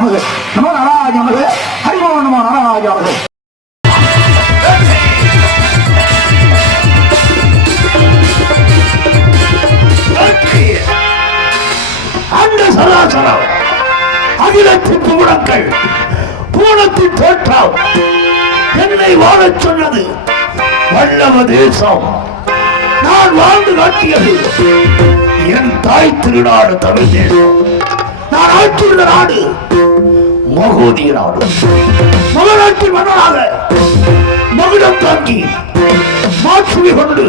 நமது நமோ நாராஜ நமது ஹரிமோ நமோ நாராஜ நமது. அந்த சராசரம் அகிலத்தின் பூணங்கள் பூணத்தின் தோற்றம் என்னை வாழச் சொன்னது வல்லவ தேசம். நான் வாழ்ந்து காட்டியது என் தாய் திருநாடு தமிழ் தேசம். நான் ஆட்சியுள்ள நாடு மகோதிய நாடு. மகநாட்டின் மன்னனாக மகுடம் தாங்கி மாற்றுமை கொண்டு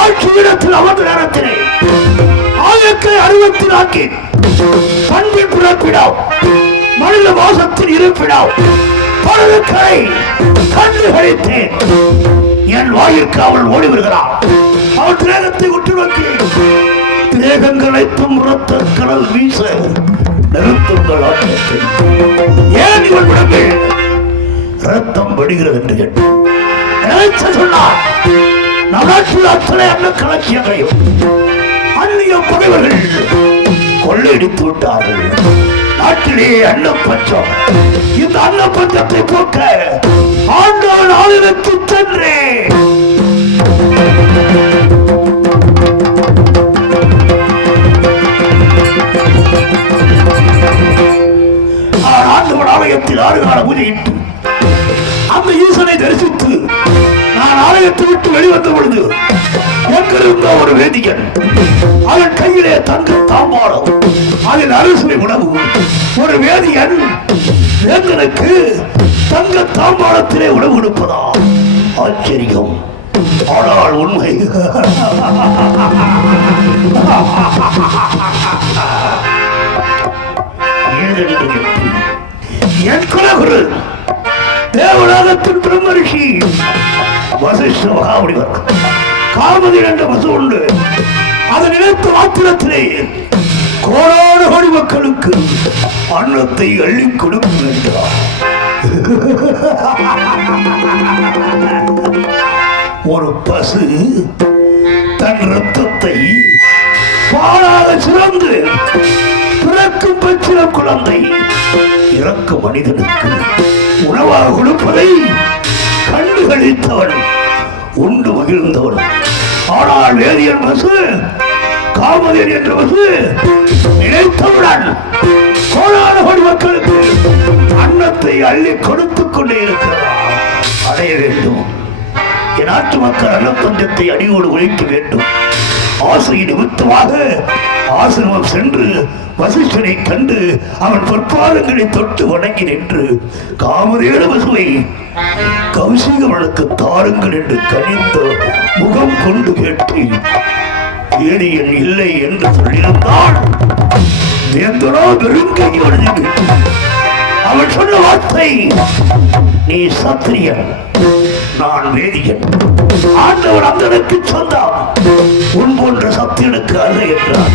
ஆட்சி இடத்தில் அமர்ந்த நேரத்திலே 1064 பண்பின் பிறப்பிடம் மனித வாசத்தின் இருப்பிடம் பலருக்கரை கண்டு கழித்தேன். என் வாயிற்கு அவள் ஓடி வருகிறாள். அவள் திரேகத்தை உற்று நோக்கி திரேகங்களைத்தும் ரத்த கடல் வீச நிறுத்துங்கள். ஏன் இவள் விடங்கள் ரத்தம் வடிகிறது என்று கேட்டு சொன்னார். நாட்டில் அத்தனை அன்ன கலட்சியங்களையும் அந்நிய பகைவர்கள் கொள்ளையடித்து விட்டார்கள். நாட்டிலே அன்னப்பஞ்சம். இந்த அன்னப்பஞ்சத்தை போக்க ஆண்டவன் ஆளுநருக்கு சென்றேன். ஆண்டவன் ஆலயத்தில் 6 கால பூஜையிட்டு அந்த ஈசனை தரிசித்து நான் ஆலயத்தை விட்டு வெளிவந்த பொழுது எங்கிருந்த ஒரு வேதியன் அவன் கையிலே தங்க தாம்பாளம் அதில் அரிசி உணவு. ஒரு வேதியன் வேந்தனுக்கு தங்க தாம்பாளத்திலே உணவு கொடுப்பதா? ஆச்சரியம். ஆனால் உண்மை என் குலகுரு தேவநாதத்தின் பிரம்மரிஷி வசிஷ்ட மகாமுனிவர் காமதி என்ற பசு உண்டு. அதை நினைத்த மாத்திரத்திலே கோடான கோடி மக்களுக்கு அன்னத்தை அள்ளி கொடுக்கும் என்றார். ஒரு பசு தன் ரத்தத்தை பாலாக சிறந்து பிறக்கும் பச்சிலம் குழந்தை இறக்கும் மனிதனுக்கு உணவாக கொடுப்பதை கண்டு கழித்தவன் உண்டு மகிழ்ந்தவன். ஆனால் வேதியன் பசு காமதேன் என்ற பசு நினைத்தவுடன் கோடான கோடி மக்களுக்கு அன்னத்தை அள்ளி கொடுத்துக் கொண்டே இருக்கிறார். அடைய வேண்டும். என் நாட்டு மக்கள் அன்னப்பஞ்சத்தை அடியோடு ஒழிக்க வேண்டும். ஆசை நிமித்தமாக ஆசிரமம் சென்று வசிஷ்டனை கண்டு அவன் பொற்பாதங்களை தொட்டு வணங்கி நின்று காமதேன பசுவை கௌசிகவனுக்கு தாருங்கள் என்று கனிந்த முகம் கொண்டு கேட்டு வேதியன் இல்லை என்று சொல்லியிருந்தான். வேந்தனோ வெறுங்கையோடு அவன் சொன்ன வார்த்தை, நீ சத்திரியன், நான் வேதியன். ஆண்டவன் அந்தனுக்கு சொந்தான், உன் போன்ற சத்தியனுக்கு அல்ல என்றான்.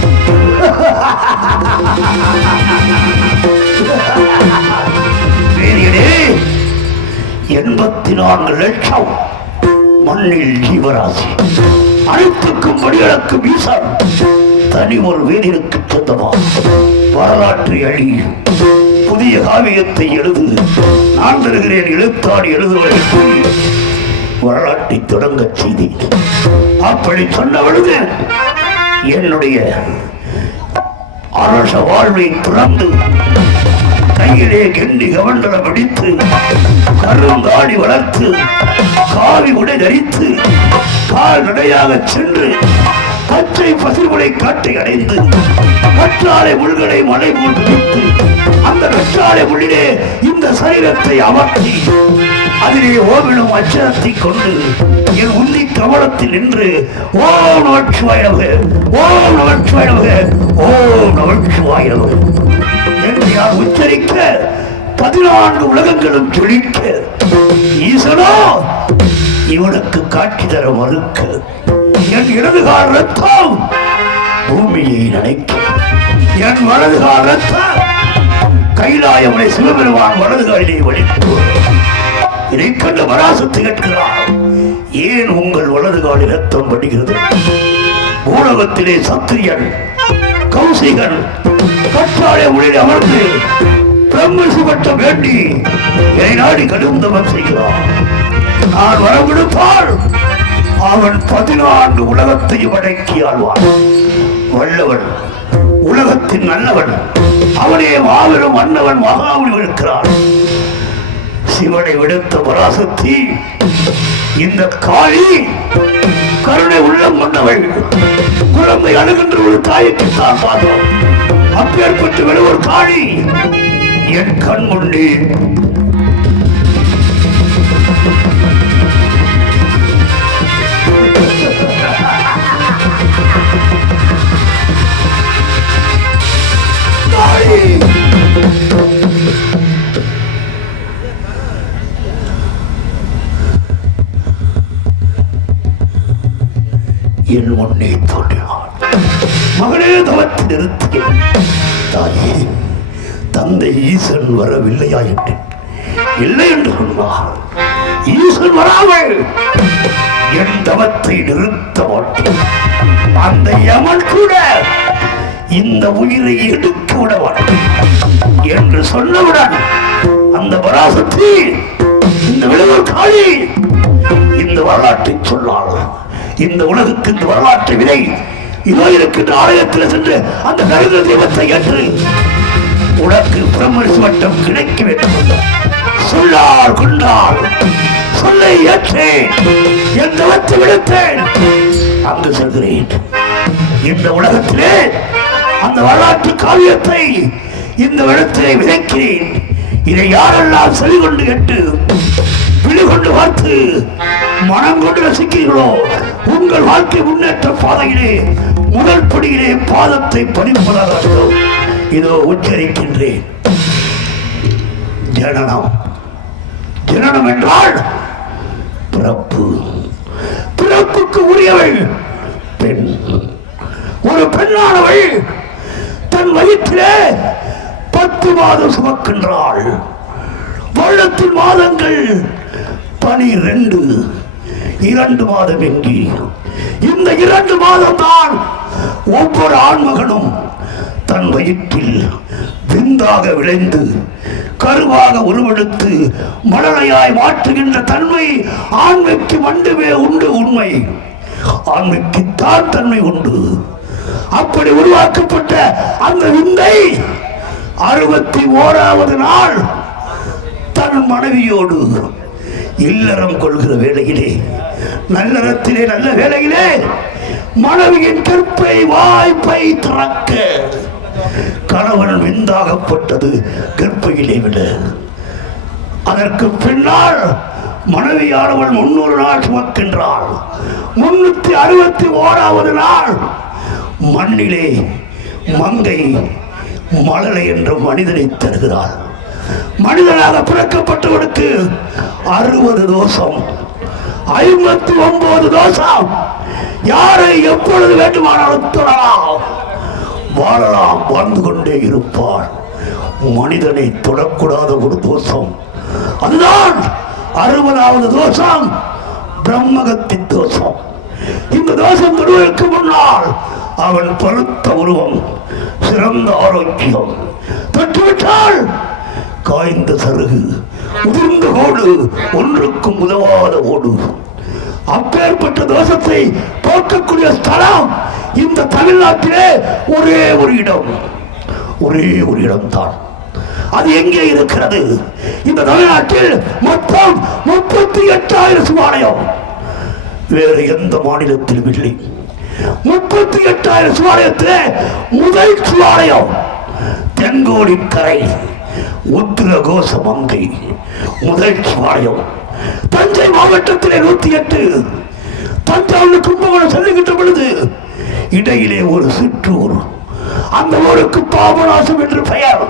வேதியனே, 84 லட்சம் மண்ணில் ஜீவராசி அனைத்துக்கும் வழியளக்கும் வீசான் தனி ஒரு வேதியனுக்கு சொந்தமா வரலாற்றை அழி புதிய காவியத்தை எழுது. நான் தருகிறேன் எழுத்தாடி எழுதுவதற்கு வரலாற்றை தொடங்க செய்தேன். அப்படி சொன்ன பொழுது என்னுடைய அரச வாழ்வை துறந்து கையிலே கெண்டி கவண்டலம் அடித்து கருந்தாடி வளர்த்து காவி உடை தரித்து கால் நடையாக சென்று பச்சை பசுமுளை காட்டை அடைந்து கற்றாழை முள்களை மலை போட்டு வைத்து அந்த கற்றாழை முள்ளிலே இந்த சரீரத்தை அமர்த்தி அதிலே ஓவிடும் அச்சரத்தை கொண்டு என் உந்தி கவலத்தில் நின்று ஓம் நமச்சிவாயவே, ஓம் நமச்சிவாயவே, ஓம் நமச்சிவாயவே என்று யார் உச்சரிக்க 14 உலகங்களும் ஜொலிக்க ஈசனோ இவனுக்கு காட்சி தர மறுக்க என் இடதுகால ரத்தம் பூமியை நினைக்க, என் வலதுகால ரத்தம் கைலாயமனை சிவபெருமான் வலதுகாலிலே வலிப்பு. இதை கண்ட பராசத்து கேட்கிறார், ஏன் உங்கள் வலதுகாலில் ரத்தம் வடிகிறது? பூலகத்திலே சத்திரியன் கௌசிகன் கற்றாழை உடைய அமர்ந்து பிரம்மரிஷி பட்டம் வேண்டி என்னை நாடி கடும் தவம் செய்கிறான். நான் வரவிடுப்பால் அவன் 14 உலகத்தையும் அடக்கி ஆழ்வான். வல்லவன், உலகத்தின் நல்லவன், அவனே மாபெரும் மன்னவன் மகாமுனி இருக்கிறான். சிவனை விடுத்த பராசக்தி இந்த காளி கருணை உள்ளம் கொண்டவள். குழந்தை அணுகின்ற ஒரு தாய்க்குத்தான் பார்த்தோம். அப்பேற்பட்டு விட ஒரு காளி என் கண் முன்னே என் முன்னே தோன்றினான். மகனே தவத்தை நிறுத்திய தாயே, தந்தை ஈசன் வரவில்லையா என்று. இல்லை என்று சொன்னார். ஈசன் வராமல் என் தவத்தை நிறுத்த மாட்டேன். அந்த யமன் கூட இந்த உயிரை எடுக்க விட மாட்டேன் என்று சொன்னவுடன் அந்த பராசக்தி இந்த விளைவர் காளி இந்த வரலாற்றை சொன்னாள். இந்த உலகுக்கு இந்த வரலாற்று விதை இதோ இருக்கின்ற ஆலயத்தில் சென்று அந்த கருத தெய்வத்தை ஏற்று உனக்கு பிரம்மரிஷி வட்டம் கிடைக்க வேண்டும் சொல்லார் கொண்டார். சொல்லை ஏற்றேன், என் தவத்தை விடுத்தேன், அங்கு செல்கிறேன். இந்த உலகத்திலே அந்த வரலாற்று காவியத்தை இந்த இடத்திலே விதைக்கிறேன். இதை யாரெல்லாம் செவி கொண்டு கேட்டு விழி கொண்டு பார்த்து மனம் கொண்டு ரசிக்கிறீர்களோ உங்கள் வாழ்க்கை முன்னேற்ற பாதையிலே முதல் படியிலே பாதத்தை பதிப்பதாக இதோ உச்சரிக்கின்றேன். ஜனனம். ஜனனம் என்றால் பிறப்பு. பிறப்புக்கு உரியவள் பெண். ஒரு பெண்ணானவள் தன் வயிற்றிலே 10 மாதம் சுமக்கின்றாள். வருடத்தின் மாதங்கள் 12, 2 மாதம் எங்கி. இந்த 2 மாதம் தான் ஒவ்வொரு ஆண்மகனும் தன் வயிற்றில் விந்தாக விளைந்து கருவாக உருவெடுத்து மழலையாய் மாற்றுகின்ற தன்மை ஆண்மைக்கு மட்டுமே உண்டு. உண்மை ஆண்மைக்குத்தான் தன்மை உண்டு. அப்படி உருவாக்கப்பட்ட அந்த விந்தை 61வது நாள் தன் மனைவியோடு இல்லறம் கொள்கிற வேளையிலே, நல்லறத்திலே நல்ல வேளையிலே மனைவியின் கற்பை வாய்ப்பை திறக்க கணவன் விந்தாகப்பட்டது கற்பையிலே விட. அதற்கு பின்னால் மனைவியானவள் 300 நாள் சுமக்கின்றாள். 361வது நாள் மண்ணிலே மங்கை மழலை என்ற மனிதனை தருகிறாள். மனிதனாக பிறக்கப்பட்டவனுக்கு 60 தோஷம், 59 தோஷம். யாரை எப்பொழுது வேண்டுமானாலும் தொடலாம், வாழலாம், வாழ்ந்து கொண்டே இருப்பார். மனிதனை தொடக்கூடாத ஒரு தோஷம், அதுதான் 60வது தோஷம், பிரம்மகத்தின் தோஷம். இந்த தோஷம் தொடுவதற்கு முன்னால் அவன் பழுத்த உருவம், சிறந்த ஆரோக்கியம், தொற்றுவிட்டால் காய்ந்த சருகு, உதிர்ந்த ஓடு, ஒன்றுக்கும் உதவாத ஓடு. அப்பேற்பட்ட தோஷத்தை போக்கக்கூடிய ஸ்தலம் இந்த தமிழ்நாட்டிலே ஒரே ஒரு இடம், ஒரே ஒரு இடம்தான். அது எங்கே இருக்கிறது? இந்த தமிழ்நாட்டில் மொத்தம் 38,000 சிவாலயம். வேறு எந்த மாநிலத்திலும் இல்லை. 38,000 சிவாலயத்திலே முதல் சிவாலயம் தென்கோடிக்கரை உத்திரகோச மங்கை முதல் சிவாலயம். தஞ்சை மாவட்டத்திலே 108. தஞ்சாவூர் கும்பகோணம் செல்லுகின்ற பொழுது இடையிலே ஒரு சிற்றூர், அந்த ஊருக்கு பாபநாசம் என்று பெயர்.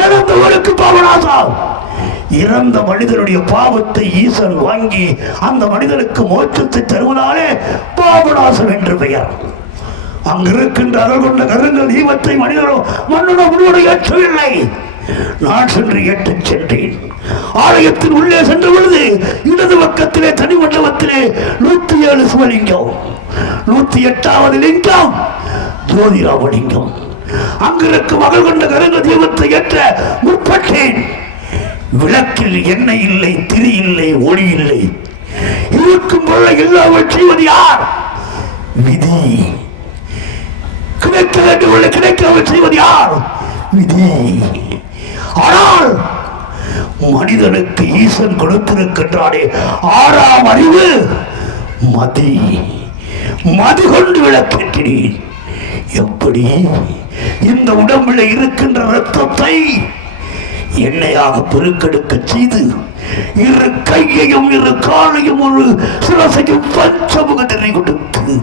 ஏன் அந்த ஊருக்கு பாபநாசம்? இறந்த மனிதனுடைய பாவத்தை ஈசன் வாங்கி அந்த மனிதனுக்கு மோட்சத்தை தருவதாலே பாபநாசம் என்று பெயர். அங்கிருக்கின்ற அருள் கொண்ட கருங்கள் ஈவத்தை மனிதனோ மன்னனோ முன்னோடு ஏற்றவில்லை. நான் சென்று ஏற்றுச் சென்றேன். ஆலயத்தின் உள்ளே சென்ற பொழுது இடது பக்கத்திலே தனி மண்டபத்திலே 107 சிவலிங்கம், 108வது லிங்கம் ஜோதிராமலிங்கம். அங்கிருக்கும் மகள் கொண்ட கருங்க தெய்வத்தை ஏற்ற 30 மாட்டேன். விளக்கில் எண்ணெய் இல்லை, திரி இல்லை, ஒளி இல்லை. இருக்கும் பொருளை இல்லாமல் செய்வது யார்? விதி. கிடைக்க வேண்டிய கிடைக்காமல் செய்வது யார்? விதி. ஆனால் மனிதனுக்கு ஈசன் கொடுத்திருக்கின்றானே ஆறாம் அறிவு, மதி. மதி கொண்டு விளக்கேற்றினேன். எப்படி இந்த உடம்பில் இருக்கின்ற ரத்தத்தை எண்ணெயாக பெருக்கெடுக்க செய்து இரு கையையும் இரு காலையும் ஒரு சிரசையும் பஞ்சமுக திரை கொடுத்து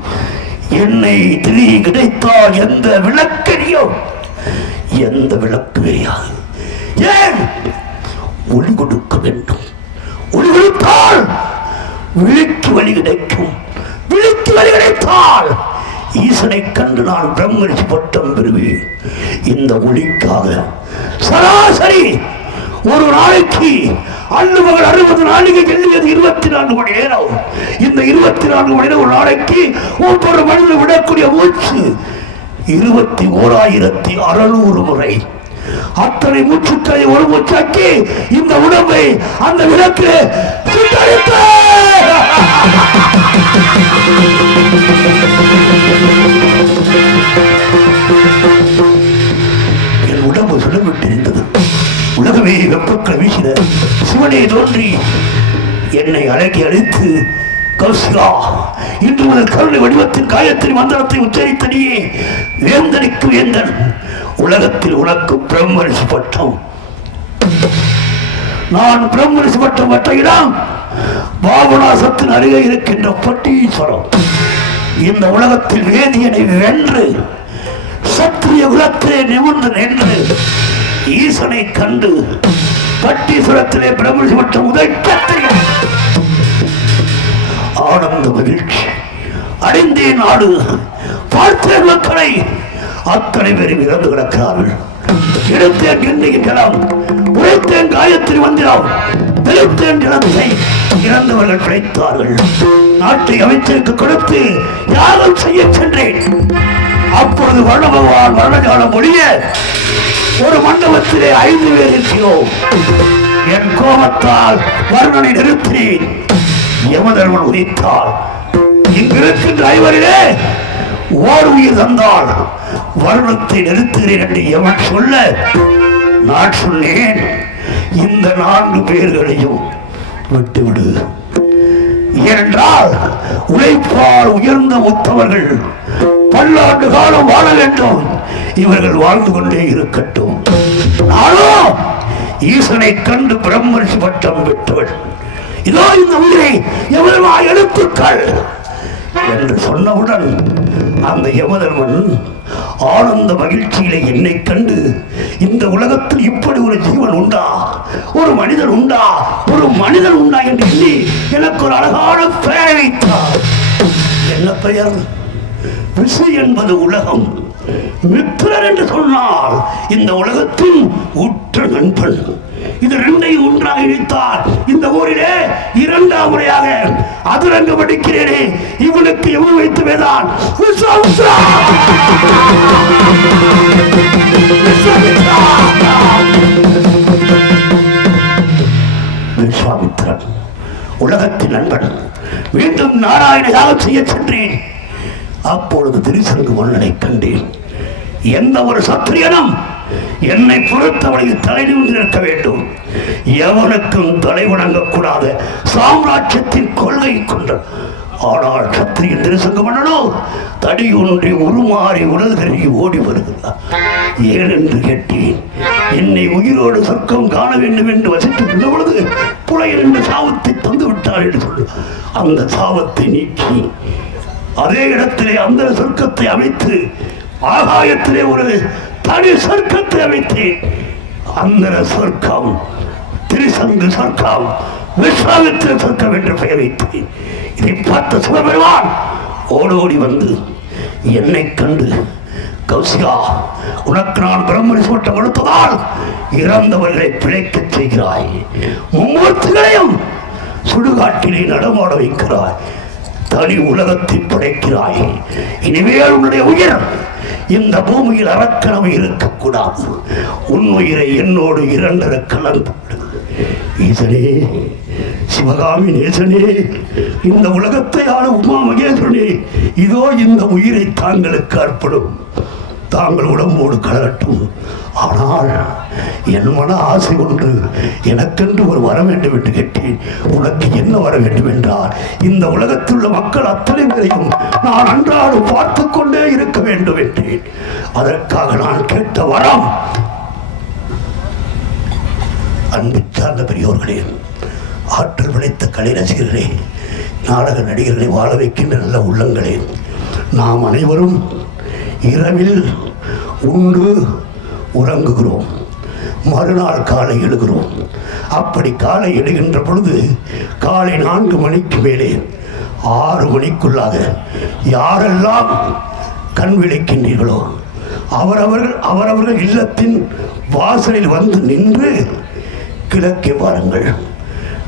எண்ணெய் திரி கிடைத்தால் எந்த விளக்கறியோ எந்த விளக்கு தெரியாது. ஏன் ஒளி கொடுக்க வேண்டும்? ஒளி கொடுத்தால் விழிக்கு வழி கிடைக்கும். விழிக்கு வழி கிடைத்தால் ஈசனை கண்டு நான் பிரம்மரிஷி பட்டம் பெறுவேன். இந்த ஒளிக்காக சராசரி ஒரு நாளைக்கு அள்ளுமகள் 60 நாளிகை எண்ணியது 24 மணி நேரம். இந்த 24 மணி நேரம் ஒரு நாளைக்கு ஒவ்வொரு மனிதன் விடக்கூடிய மூச்சு 21,600 முறை. அத்தனை மூச்சுக்களை ஒரு மூச்சாக்கி இந்த உடம்பை அந்த விளக்கு என் உடம்பு சுடவிட்டிருந்தது. உலகமே வெப்பக்களை வீசின. சிவனே தோன்றி என்னை அழகி அழைத்து, கௌசிகா, இன்று முதல் கருணை வடிவத்தின் காயத்ரி மந்திரத்தை உச்சரித்தனியே வேந்தனுக்கு வேந்தன், உலகத்தில் உனக்கு பிரம்மரிஷி பட்டம். நான் பிரம்மரிஷி பட்டம் பெற்ற இடம் பாபநாசத்தின் அருகே இருக்கின்ற பட்டீஸ்வரம். இந்த உலகத்தில் வேதியனை வென்று சத்திரிய குலத்திலே நிமிர்ந்து நின்று ஈசனை கண்டு பட்டீஸ்வரத்திலே பிரம்மரிஷி பட்டம் உதைக்கத்திலே ஆனந்த மகிழ்ச்சி அடைந்தேன். நாடு பார்த்தேன். மக்களை அத்தனை பேரும் இறந்து கிடக்கிறார்கள். எடுத்தேன் கிண்ணியின் ஜலம், உழைத்தேன் காயத்ரி மந்திரம், தெளித்தேன் ஜலத்தை. இறந்தவர்கள் கிடைத்தார்கள். நாட்டை அமைச்சருக்கு கொடுத்து யாகம் செய்ய சென்றேன். அப்பொழுது வர்ண பகவான் வர்ணஜாலம் ஒழிய ஒரு மண்டபத்திலே 5 பேர் இருக்கிறோம். என் கோபத்தால் வர்ணனை நிறுத்தினேன். யமதர்மன் உதித்தார். இங்கிருக்கின்ற 5 ஓர் உயிர் தந்தால் வருணத்தை நிறுத்துகிறேன் என்று யமன் சொல்ல நான் சொன்னேன், இந்த 4 பேர்களையும் விட்டுவிடு. ஏனென்றால் உழைப்பால் உயர்ந்த உத்தவர்கள் பல்லாண்டு காலம் வாழ வேண்டும். இவர்கள் வாழ்ந்து கொண்டே இருக்கட்டும். நானும் ஈசனை கண்டு பிரம்மரிஷி பட்டம் பெற்றவள். இதோ இந்த உயிரை எவ்வளவா எழுத்துக்கள் என்று சொன்னவுடன் அந்த யமதர்மன் ஆனந்த மகிழ்ச்சியிலே என்னை கண்டு, இந்த உலகத்தில் இப்படி ஒரு ஜீவன் உண்டா, ஒரு மனிதன் உண்டா, ஒரு மனிதன் உண்டா என்று எண்ணி எனக்கு ஒரு அழகான பெயரை வைத்தார். என்ன பெயர்? விசு என்பது உலகம். மித்திரன் என்று சொன்னால் இந்த உலகத்தின் உற்ற நண்பன். இது 2ஐயும் ஒன்றாக இணைத்தால் இந்த ஊரிலே 2ஆம் முறையாக அதிரங்க படிக்கிறேனே, இவனுக்கு எவ்வளவு வைத்து வேதான் விஸ்வாமித்திரன் உலகத்தின் நண்பன். மீண்டும் நாராயண யாகம் செய்ய சென்றேன். அப்பொழுது திருசங்கு மன்னனை கண்டேன். எந்த ஒரு சத்திரியனும் என்னை பொறுத்தவரையில் தலை நிமிர்ந்து நிற்க வேண்டும். எவனுக்கும் தலை வணங்கக்கூடாத சாம்ராஜ்யத்தின் கொள்கை கொண்ட. ஆனால் சத்திரியன் திருசங்கு மன்னனோ தடியொன்றி உருமாறி உலகறி ஓடி வருகிறார். ஏனென்று கேட்டேன். என்னை உயிரோடு சொர்க்கம் காண வேண்டும் என்று வசித்துள்ள பொழுது புலையர் என்று சாபத்தை தந்து விட்டார் என்று சொல்லு. அந்த சாபத்தை நீக்கி அதே இடத்திலே அந்த சொர்க்கத்தை அமைத்து ஆகாயத்திலே ஒரு தனி சொர்க்கத்தை அமைத்தேன். அந்த சொர்க்கம் திருசங்கு சொர்க்கம், விஸ்வாமித்திர சொர்க்கம் என்று பெயர் வைத்தேன். இதை பார்த்த சிவபெருமான் ஓடோடி வந்து என்னை கண்டு, கௌசிகா, உனக்கு நான் பிரம்மரிஷி பட்டம் கொடுத்ததால் இறந்தவர்களை பிழைக்கச் செய்கிறாய், மும்மூர்த்திகளையும் சுடுகாட்டிலே நடமாட வைக்கிறாய். தனி உலகத்தை படைக்கிறாய். இனிமேல் உன்னுடைய உயிர் இந்த பூமியில் அரக்கனவை இருக்கக்கூடாது. உன் உயிரை என்னோடு இரண்டர கலந்து ஈசனே, சிவகாமி நேசனே, இந்த உலகத்தை ஆள உமா மகேஸ்வரனே, இதோ இந்த உயிரை தாங்களுக்கு அர்ப்பணம். தாங்கள் உடம்போடு கலரட்டும். ஆனால் என் மன ஆசை ஒன்று, எனக்கென்று ஒரு வர வேண்டும் என்று கேட்டேன். உனக்கு என்ன வர வேண்டும் என்றால், இந்த உலகத்தில் உள்ள மக்கள் அத்தனை பேரையும் நான் அன்றாடம் பார்த்து கொண்டே இருக்க வேண்டும் என்றேன். அதற்காக நான் கேட்ட வரம், அன்பு சார்ந்த பெரியோர்களே, ஆற்றல் படைத்த கலை ரசிகர்களே, நாடக நடிகர்களை வாழ வைக்கின்ற நல்ல உள்ளங்களே, நாம் அனைவரும் இரவில் உண்டு உறங்குகிறோம், மறுநாள் காலை எழுகிறோம். அப்படி காலை எழுகின்ற பொழுது காலை 4 மணிக்கு மேலே 6 மணிக்குள்ளாக யாரெல்லாம் கண் விழிக்கின்றீர்களோ அவரவர்கள் இல்லத்தின் வாசலில் வந்து நின்று கிழக்கே பாருங்கள்.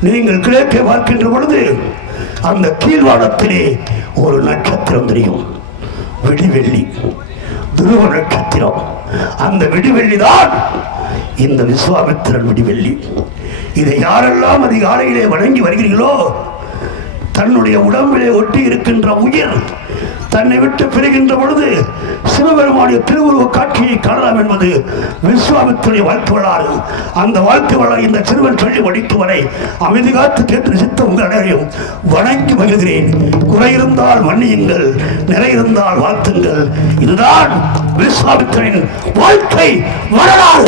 நீங்கள் கிழக்கே பார்க்கின்ற பொழுது அந்த கீழ்வானத்திலே ஒரு நட்சத்திரம் தெரியும், விடிவெள்ளி, துருவ நட்சத்திரம். அந்த விடிவெள்ளிதான் இந்த விஸ்வாமித்திரன் விடிவெள்ளி. இதை யாரெல்லாம் அதிகாலையிலே வணங்கி வருகிறீர்களோ, தன்னுடைய உடம்பிலே ஒட்டி இருக்கின்ற உயிர் தன்னை விட்டு பிரிகின்ற பொழுது சிவபெருமானுடைய திருவுருவ காட்சியை காணலாம் என்பது விஸ்வாமித்திரனுடைய வாழ்த்து வரலாறு. அந்த வாழ்த்து வரலாறு இந்த சிறுவன் சொல்லி முடித்து வரை அமைதி காத்து கேட்டு சித்த உங்கள் அனைவரையும் வணங்கி மகிழ்கிறேன். குறை இருந்தால் மன்னியுங்கள், நிறை இருந்தால் வாழ்த்துங்கள். இதுதான் விஸ்வாமித்திரனின் வாழ்க்கை வரலாறு.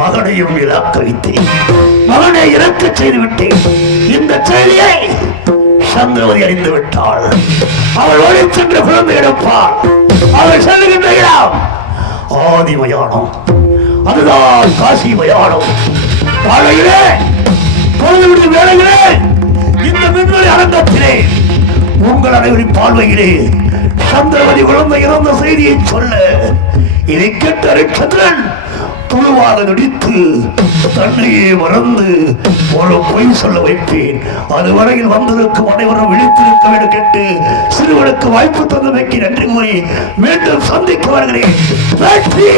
மகனையும் இறக்க வைத்தேன், மகனை இறக்க செய்து விட்டேன். இந்த செய்தியை சந்திரவதி அறிந்து விட்டாள். அவள் ஓடி சென்று குழந்தை எடுப்பாள். அவள் செல்லுகின்ற இடம் ஆதி மயானம், அதுதான் காசி மயானம். காலையிலே பொழுது வேளையிலே இந்த மின்வெளி அரங்கத்திலே உங்கள் அனைவரின் பார்வையிலே சந்திரவதி குழந்தை இறந்த செய்தியை சொல்ல இதை கேட்ட ஹரிச்சந்திரன் துழுவாக நடித்து தன்னையே மறந்து ஒரு பொய் சொல்ல வைப்பேன். அதுவரையில் வந்திருக்கும் அனைவரும் விழித்திருக்க வேண்டும் கேட்டு சிறுவனுக்கு வாய்ப்பு தந்தமைக்கு நன்றி கூறி மீண்டும் சந்திக்க வருகிறேன். வெற்றி.